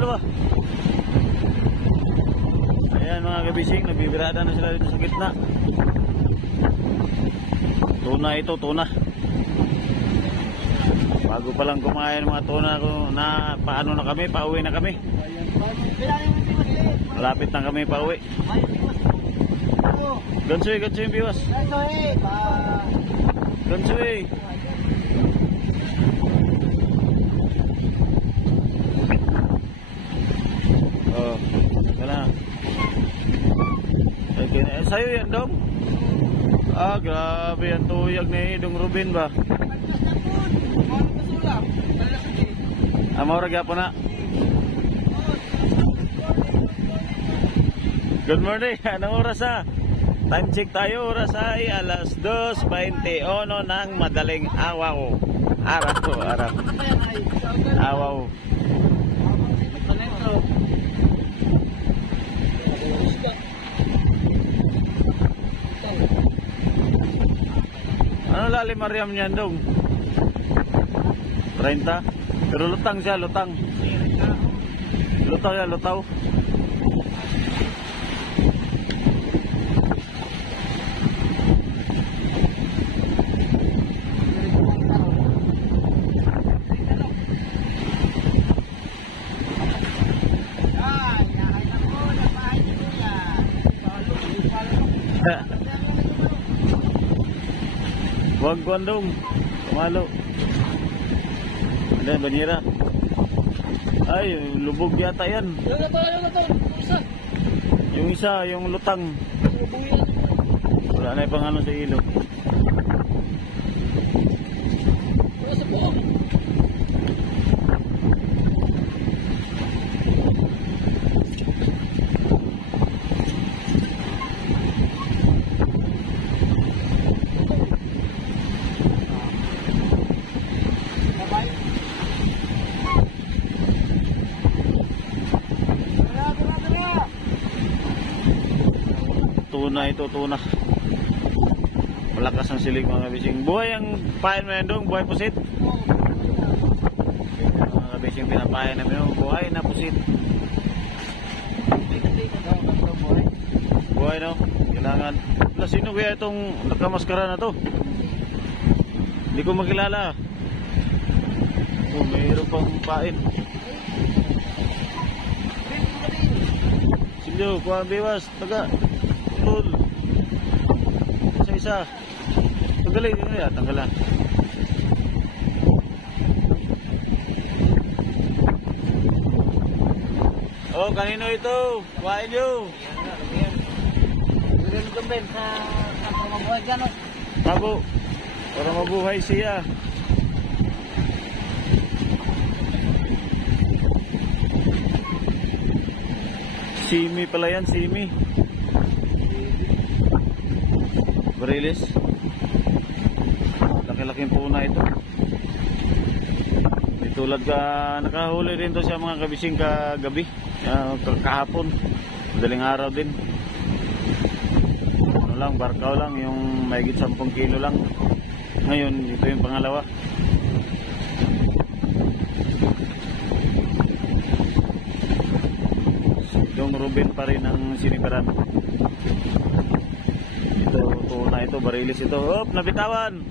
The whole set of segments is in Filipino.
dalawa. Ayan mga kabising, nabibirada na sila dito sa gitna. Tuna ito, tuna. Bago pa lang kumain mga tuna na paano na kami, pauwi na kami. Malapit na kami pauwi. Gansoy, gansoy yung biwas. Gansoy. Oh, wala. Okay, sa'yo yan dong? Ah, grabe yan tuyag ni Dong Ruben ba? Maurag po na. Good morning. Anong oras ha? Time check tayo. Oras ay alas 2:21 ng madaling araw. Araw. Awaw. Ano lalim Mariam niyan dong? 30? Pero lutang siya, lutang. Lutaw ya, lutaw. Huwag kuandong, kumalo. Ada banyera. Ay, lubog yata yan. Yung isa, yung lutang. Wala na ibang ano sa ilog. Tuna ito, tuna. Malakas ang silig mga kabising. Buhay ang pain mo yan dong, buhay pusit. Mga kabising pinapain namin yung buhay na pusit. Buhay no, kailangan. Sino kaya itong nakamaskara na to? Hindi ko makilala. Oh, mayroon pang pain. Silyo, kuha biwas, taga. Tul. Isa-isa. Tanggalin nyo ya, tanggalan. Oh, kanino ito? Kuhain nyo. Bigyan mo Ben sa mabuhay gano'n. Bago. Para mabuhay siya. Simi pala yan, simi. Barilis. Laki-laking puna ito. Tulad ka, nakahuli rin to siya mga kabising kagabi. Kahapon. Madaling araw din. Ano lang, barkaw lang. Yung mahigit 10 kilo lang. Ngayon, ito yung pangalawa. Dong Ruben pa rin ang siniparan. Tuna ito, barilis ito. Hop, nabitawan.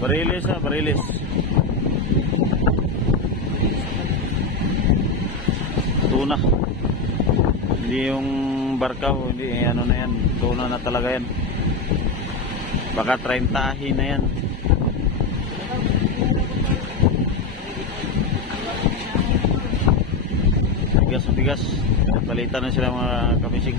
Barilis ha, barilis. Tuna. Hindi yung barkaw, hindi ano na yan, tuna na talaga yan. Baka 30 ahi na yan. Bigas. Palitan na sila mga kabising.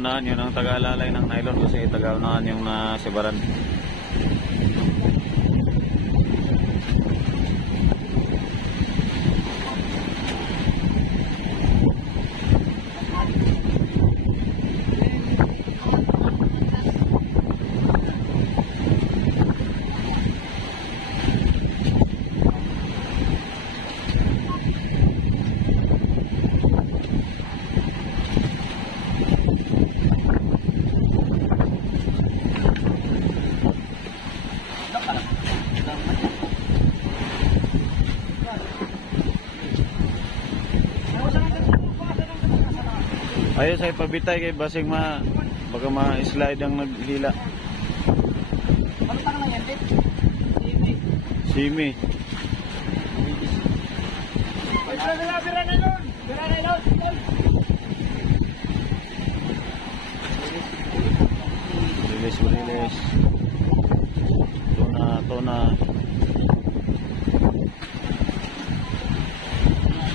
taga-unahan, yun ang taga-alalay ng nylon kasi taga-unahan yung nasibaran. Ayun sa ipabitay kay basing baka ma-slide ang naghila. Ano pa naman yan, Dit? Simi. Bira na yun! Rilis. Tuna.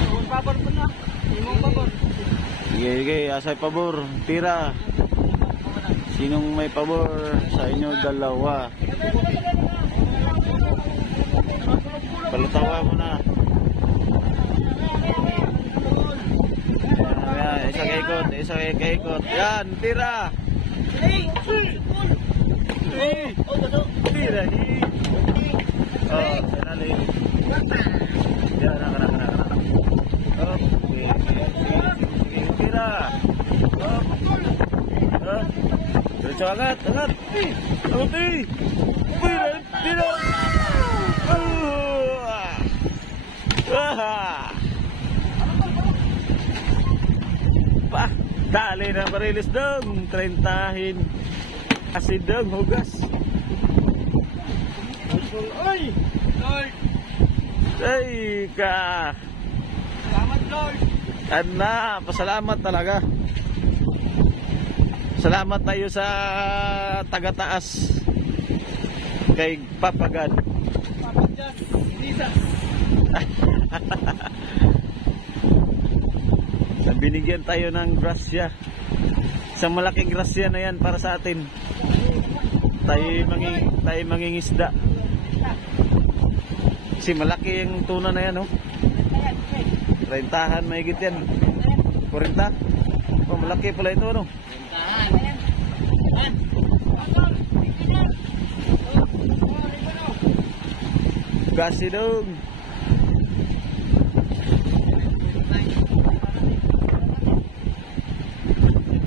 Imong pabor po na. Imong pabor. Sige, asay pabor, tira. Sinong may pabor sa inyo dalawa? Palutawa mo na. Ayan, isang ikot. Yan, tira. Tira. Oh, sinalim. Yan, nakana. Okay. Tira. Diretso agad. Tira. Dali na marilis dong. 30 asid dong, hugas. Ay ka. Salamat, Lord. Pasalamat talaga. Salamat tayo sa taga-taas kay Papa God. Papa Jesus. Binigyan tayo ng grasya. Isang malaking grasya na yan para sa atin. Tayo mangingisda. Kasi malaki yung tuna na yan, oh. 30 mahigit yan. 40. Oh, malaki pala ito, no? Gasi dong.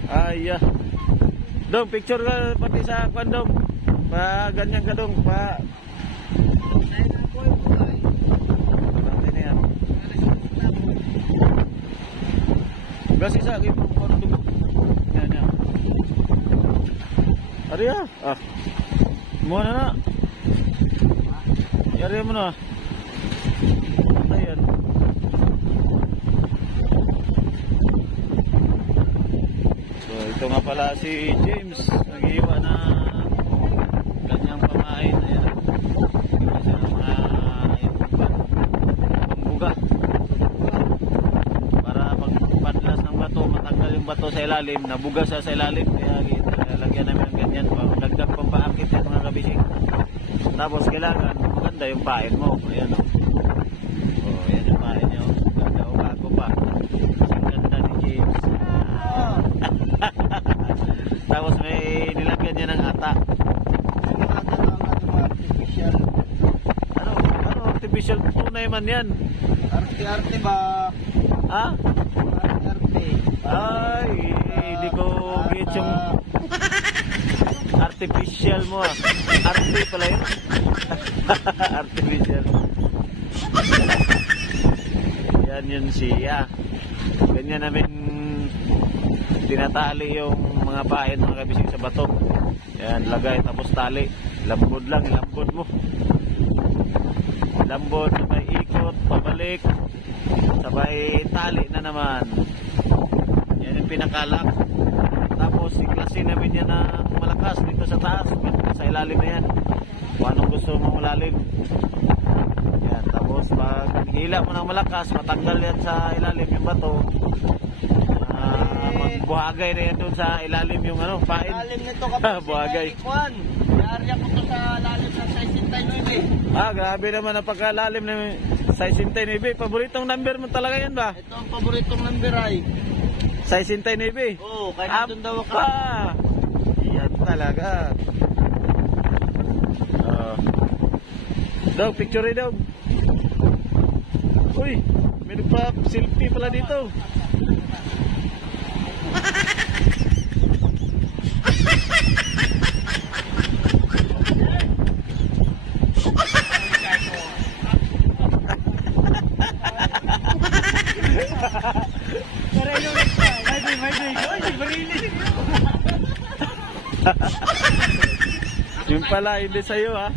Ay, dong, picture ka pati sa kondom. Pa ganyan ka dong, pa. Gasi sa akin kondom. Yan. Ariya, muna na. Ariya mo na. Ayan. Ito nga pala si James, nag-iiwa na kanyang pamain. Ayan. Kasi mga pambuga para pagpadlas ng bato, matanggal yung bato sa ilalim, nabuga sa ilalim, kaya lagyan namin ng ganyan, dagdag pampaakit yung mga kabising. Tapos kailangan maganda yung pain mo. Ayan, ayan yung pain nyo, ganda o pa. Ang ganda ni James. Tapos may nilagyan niya ng ata. Ano artificial? Tunay man yan. Arte ba? Ha? Arte. Ay, hindi ko get yung artificial mo. Arte pala yun. Artificial. Yan yun siya. Ganyan namin tinatali yung mga pain, mga kabising sa bato. Yan, lagay tapos tali. Lambod lang, ilambod mo. Lambod, sabay ikot, pabalik, sabay tali na naman. Yan yung pinakalak. Tapos iklasin namin yan na malakas dito sa taas, sa ilalim na yan. Kung anong gusto mong malalim. Yan, tapos pag hila mo ng malakas, matanggal yan sa ilalim yung bato. Buhagay na yan doon sa ilalim yung ano, pain. Lalim nito kapag Buhagay. Kwan. Yari ako to sa lalim ng 69. Grabe naman ang pagkalalim ng 69. Paboritong number mo talaga yan ba? Ito ang paboritong number ay. 69. Oo, kahit doon daw ka. Yan talaga. Dog, picture dog. Uy, may pa selfie pala dito. Yung pala, hindi sa'yo ha.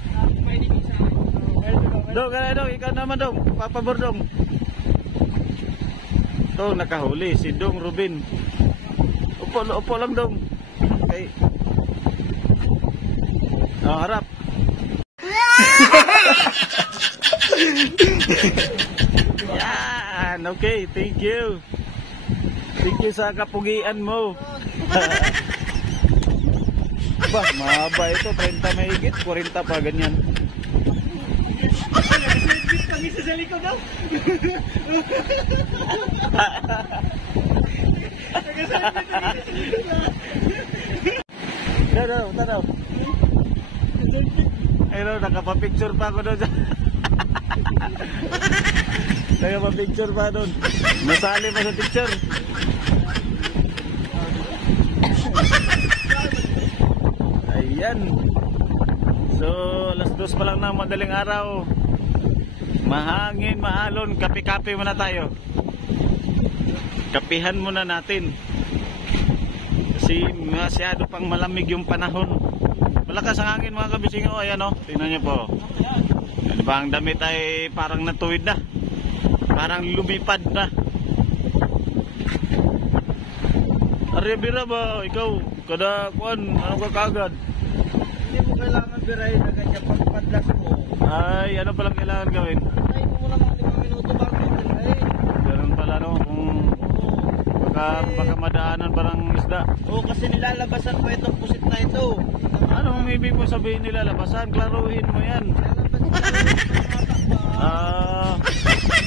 Dong, ikaw naman dong, papabor dong. Ito, nakahuli, si Dong Rubin. Upo lang dong. Okay. Harap. Yan, okay, thank you. Thank you sa kapugian mo. Bah, mahaba ito, 30 mahigit, 40 pa ganyan. Pag-isa sa likod daw. Tadaw. Ayun, nakapapicture pa ako doon. Nakapapicture pa doon. Masali pa sa picture. Ayan. So, alas 2 pa lang na madaling araw. Mahangin, maalon, kape-kape muna tayo. Kapihan muna natin. Kasi masyado pang malamig yung panahon. Malakas ang hangin mga kabising. Ayan o, tingnan nyo po. Ano ba, ang damit ay parang natuwid na. Parang lumipad na. Arya-bira ba? Ikaw, kada kuan, ano ka kagad? Hindi mo kailangan biray na ganyan pagpadlas mo. Ay, ano palang kailangan gawin? Ay, mo muna mga 5 minuto bago yung biray. Ganun pala no, kung baka madaanan parang isda. Oo, kasi nilalabasan pa itong pusit na ito. Ano ang ibig mo sabihin nila labasan? Klaruhin mo yan.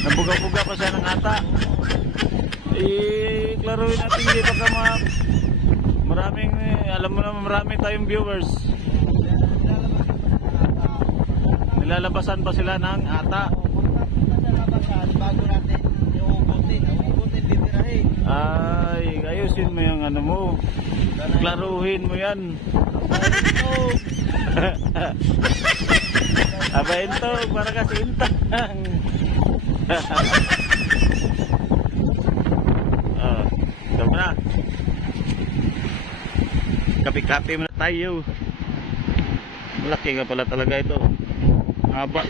Nabuga-buga pa siya ng ata. Klaruhin natin, hindi baka maraming, alam mo naman marami tayong viewers. Nilalabasan pa sila ng ata. Bago natin iuubutin, bibirahin. Ay, ayusin mo yung ano mo. Klaruhin mo yan. Abayin to, para kasi intang. Ito mo na. Kapi-kapi muna tayo. Malaki nga pala talaga ito. Haba.